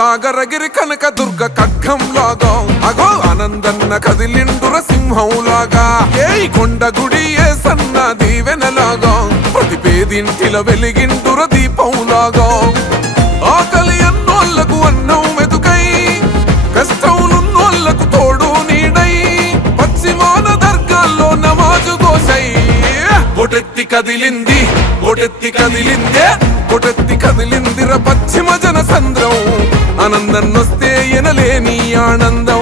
సాగరగిరి కనక దుర్గ ఖడ్గంలాగా అగో ఆనందన్న కదిలిండుర సింహంలాగా. ఏ కొండ గుడి ఏ సన్న దీవెనలాగా. ప్రతి పేదింటిలో వెలిగిండుర దీపంలాగా. ఆకలి అన్నోళ్ళకు అన్నం మెతుకై కష్టములున్నోళ్ళకు తోడు నీడై పశ్చిమాన దర్గాల్లో నమాజు కోసై. బొటెత్తి కదిలింది బొటెత్తి కదిలిందే బొటెత్తి కదిలిందిర పశ్చిమ జన సంద్రం ఆనందం.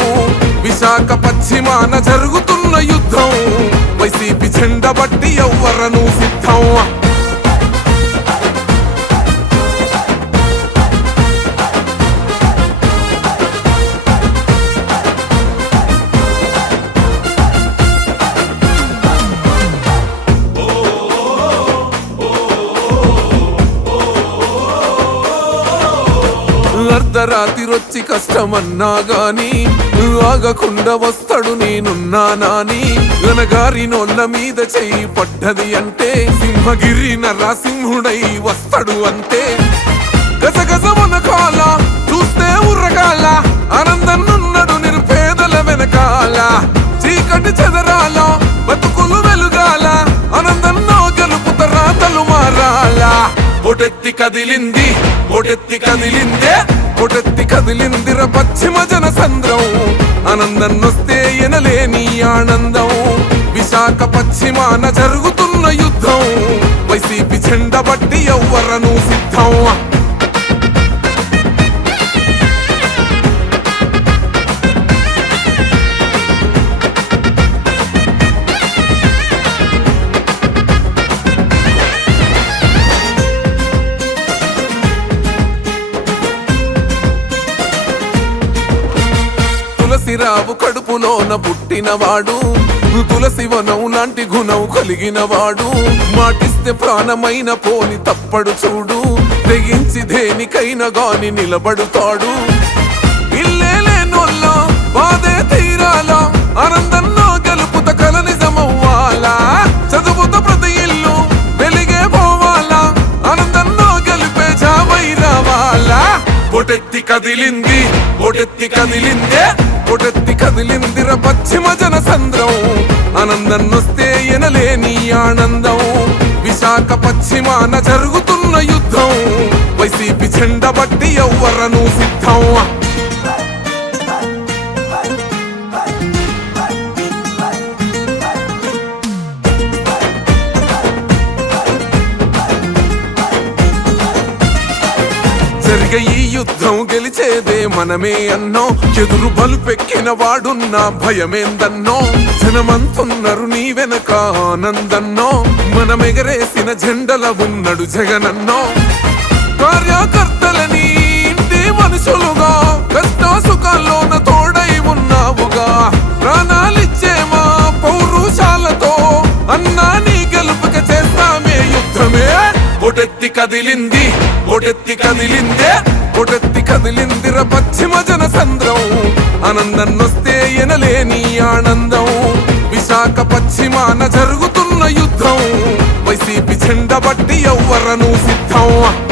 విశాఖ పశ్చిమాన జరుగుతున్న యుద్ధం. వైసీపీ చెండ బట్టి ఎవ్వరను సిద్ధం. అర్ధరాతిరొచ్చి కష్టమన్నా గాని ఆగకుండా వస్తాడు నేనున్నానాని గనగారి నోళ్ళ మీద చెయ్యి పడ్డది అంటే సింహగిరి నరసింహుడై వస్తాడు అంతే. కదిలింది బొటెత్తి కదిలిందే బొటెత్తి కదిలిందిర పశ్చిమ జనసంద్రం. ఆనందం వస్తే ఎనలేని ఆనందం. విశాఖ పశ్చిమాన జరుగుతున్న యుద్ధం. వైసీపీ చెండ బట్టి ఎవ్వరను సిద్ధం. తులసిరావు కడుపులోన పుట్టినవాడు. తులసి వనం లాంటి గుణం కలిగినవాడు. మాటిస్తే ప్రాణమైన పోని తప్పడు చూడు. తెగించి దేనికైనా గాని నిలబడుతాడు. ఇల్లే లేనోళ్ళ బాధే తీరాలా. ఆనందంలో గెలుపుత కల నిజమవ్వాలా. చదువుతో ప్రతి ఇల్లు వెలిగే పోవాలా. ఆనందంలో గెలిపే జామై రావాలా. బొటెత్తి కదిలింది బొటెత్తి కదిలిందే బొటెత్తి కదిలిందిర పశ్చిమ జన సంద్రం వస్తే ఎనలేని ఆనందం. విశాఖ పశ్చిమాన జరుగుతున్న యుద్ధం. వైసీపీ చెండ బట్టి ఎవ్వరను సిద్ధం. ఇక ఈ యుద్ధం గెలిచేదే మనమే అన్నో. ఎదురు బలుపెక్కిన వాడున్న భయమేందన్నో. జనమంతున్నారు నీ వెనక ఆనందన్నో. మనమెగరేసిన జెండల ఉన్నడు జగనన్నో. ఒటెత్తి కదిలింది బొటెత్తి కదిలిందే బొటెత్తి కదిలిందిర పశ్చిమ జన సంద్రం ఆనందన్నొస్తే ఎనలేని ఆనందం. విశాఖ పశ్చిమాన జరుగుతున్న యుద్ధం. వైసీపీ చెండ బట్టి ఎవ్వరను సిద్ధం.